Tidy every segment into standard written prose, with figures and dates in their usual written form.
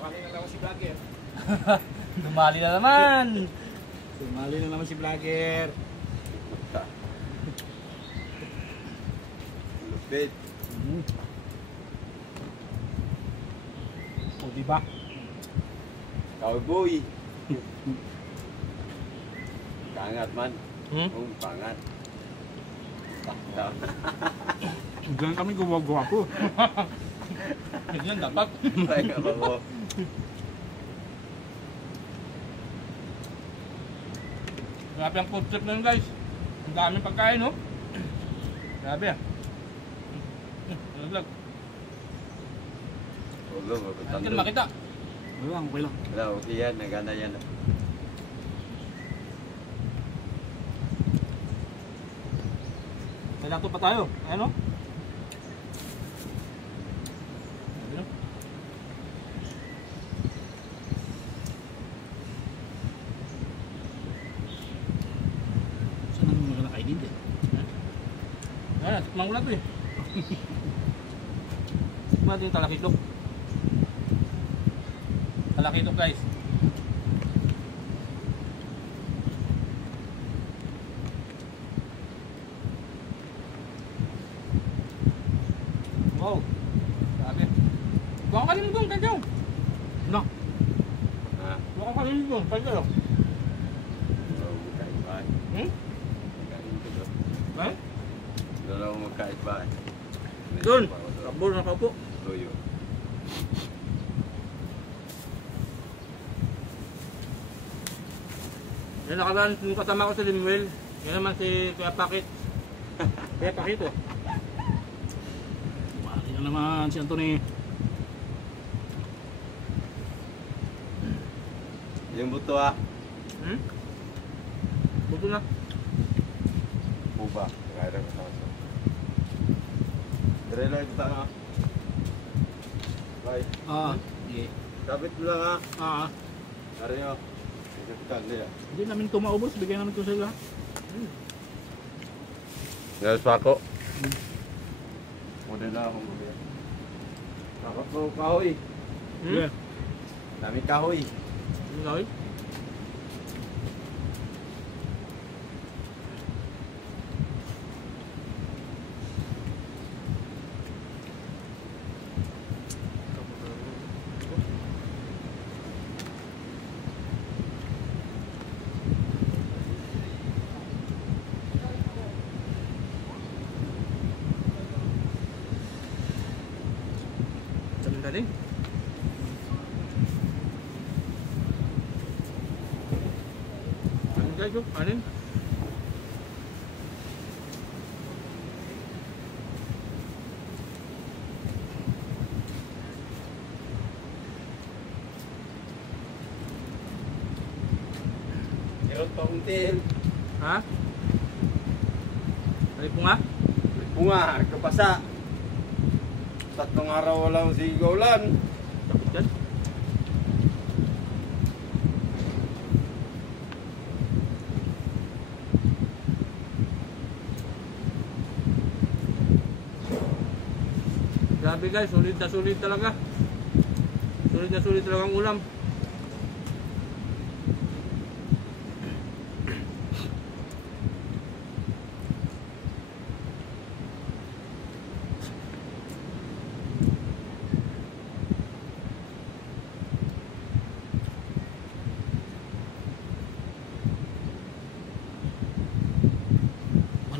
Dumali na naman si vlogger. Dumali na naman. Dumali na naman si vlogger. Lupit. O, diba? Cowboy. Kangat man. Pangat. Diyan kami gumawa po. Yan dapat. Ay, kabago. Grabe ang food trip na yun guys. Ang daming pagkain no. Grabe ah. Vlog. Ulo, magpuntan Hindi makita. Wala, okay lang. Wala, okay yan. Nagana yan. May lato pa tayo. Ayan o. Saan ang mga nakainin din? Ayan, tikman ko na ito eh. Tikman natin yung talakitok. Talakitok guys. Wow. Grabe. Huwag ka kalimutan kayo. No. Ha? Huwag ka kalimutan kayo. Magkait ba? Magkain ko doon. Ay? Doon ako magkait ba? Doon. Kabor na kaupo. Tuyo. Yan nakaraan yung kasama ko sa Limuel. Yan naman si Kuya Pakit. Kuya Pakit oh. Dumali na naman si Anthony. Yung buto ah. Buto na. Buba. Kaya rin ko sa kaso. Dire lang kita nga. Bye. Sige. Kapit mo lang ha. Dari nyo. Ikapitan nila. Hindi namin ito maubos. Bigyan namin ito sila. Galas pa ako. Muna na akong bumili. Kakot mo kahoy. Sige. Daming kahoy. Ano gawin? Sabi natin. Ano guys, anin? Meron pa akong tail. Ha? Tali po nga? Bunga, kapasa. Tatlong araw walang sigaw-ulan. Sakit yan. Grabe guys, sulit talaga. Sulit talaga ang ulam.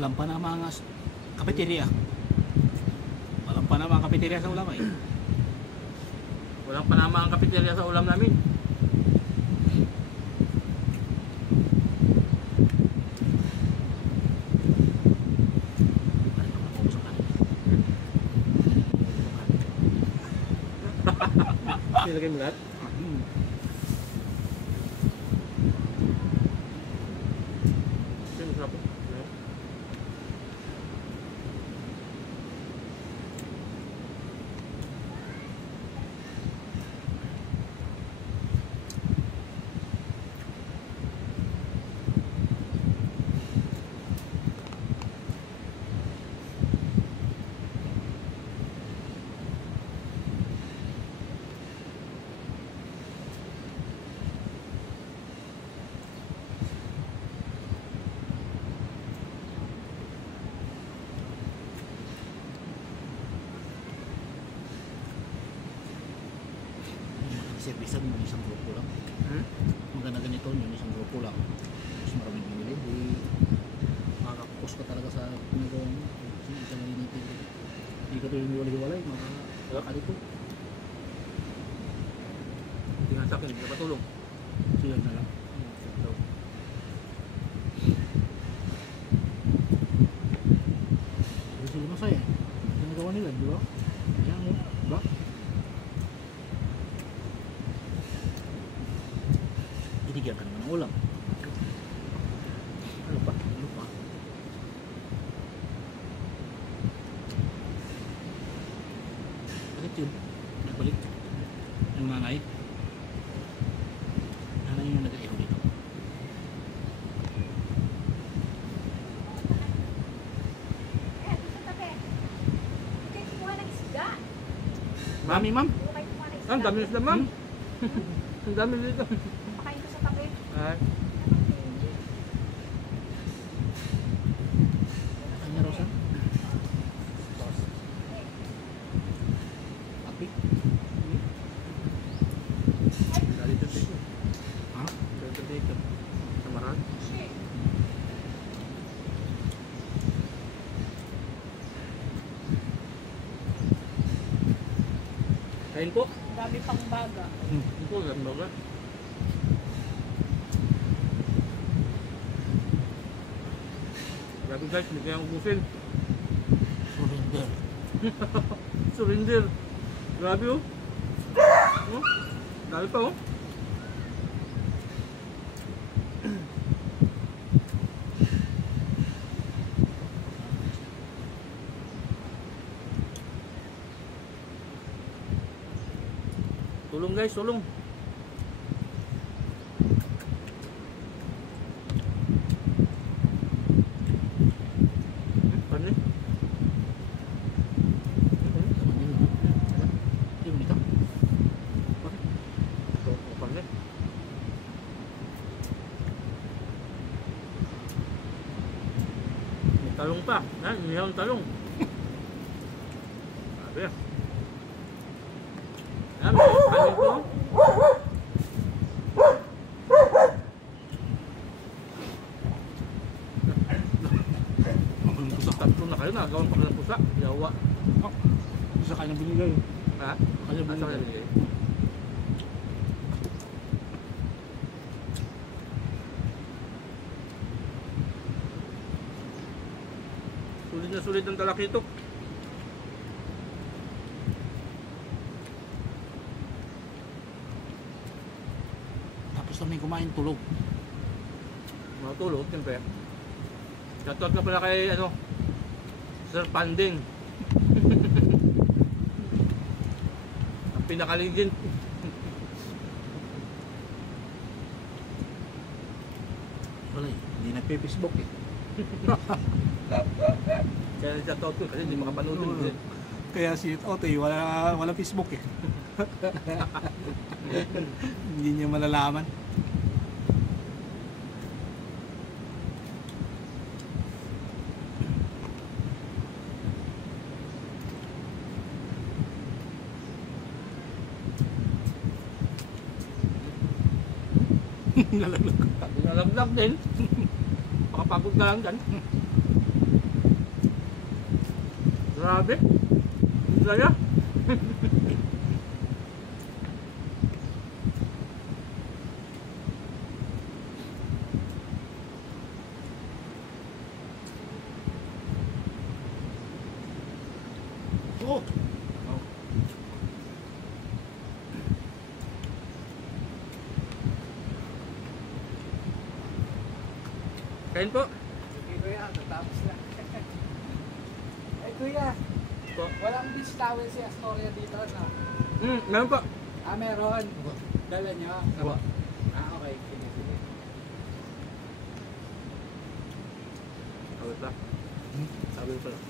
Walang pa na mga kafeteria. Walang pa na mga kafeteria sa ulam eh. Walang panama ang kapitelya sa ulam namin. Nilagay mo lahat? Sino sarap? servisan yung isang grupo lang. Hmm? Maganda ganito yung isang grupo lang. Mas maraming bumili. Makakapos ka talaga sa ginagawa mo. Kasi isa na linitin. Hindi ka tuloy hiwalay-hiwalay. Makakalito. Hindi nga sa akin, hindi na patulong. Sila na lang. Hindi sila masaya. Ginagawa nila, di ba? Ayan mo, di ba? Binigyan ka naman ng ulam. Ano pa? Ano pa? Bakit yun? Nagbalik? Yung nanay? Nanay yung nag-ihaw dito. Mami, ma'am? Ah, ang dami na sila, ma'am. Ang dami dito. Pakain ko sa tabi. Ay, Ano Rosa? Api? dito dito. Ha? Dito dito. Samaran. Kain po. Ang dami pang baga. Ito, ganda ba? Grabe guys, hindi kayang ubusin. Surrender. Surrender. Grabe oh. Oh, dami pa oh. Tulong guys, tulong. Paano eh? Hindi mo dito. Ito, paano eh? May talong pa. Ha? Inihaw ang talong. Sabi ah. Ah, may kanin ko. Ang pusa. Tatlo na kayo, nagawang pa ka ng pusa. Yawa. Isa kanyang binigay. Ha? Kanyang Asa ka binigay. nabigay? Sulit na sulit ang talakitok. Tapos namin kumain tulog. Matulog, siyempre. Shoutout ka pala kay, ano, Sir Panding. Ang pinakaligin. Wala eh. Hindi nagpe-Facebook eh. Kaya shoutout ko kasi hindi makapanood yun. Kaya si Otoy, wala Facebook eh. Hindi niya malalaman. Nalaglag. Nalaglag din. Makapagod ka lang dyan. Grabe. Saya. Oh! Kain po. Sige kuya, tatapos na. Ay kuya, Po. walang beach towel si Astoria dito, no? Meron po. Ah, meron. Dala nyo? Aba. Ah, okay. Sige, sige. Sabi pa. Sabi pa lang.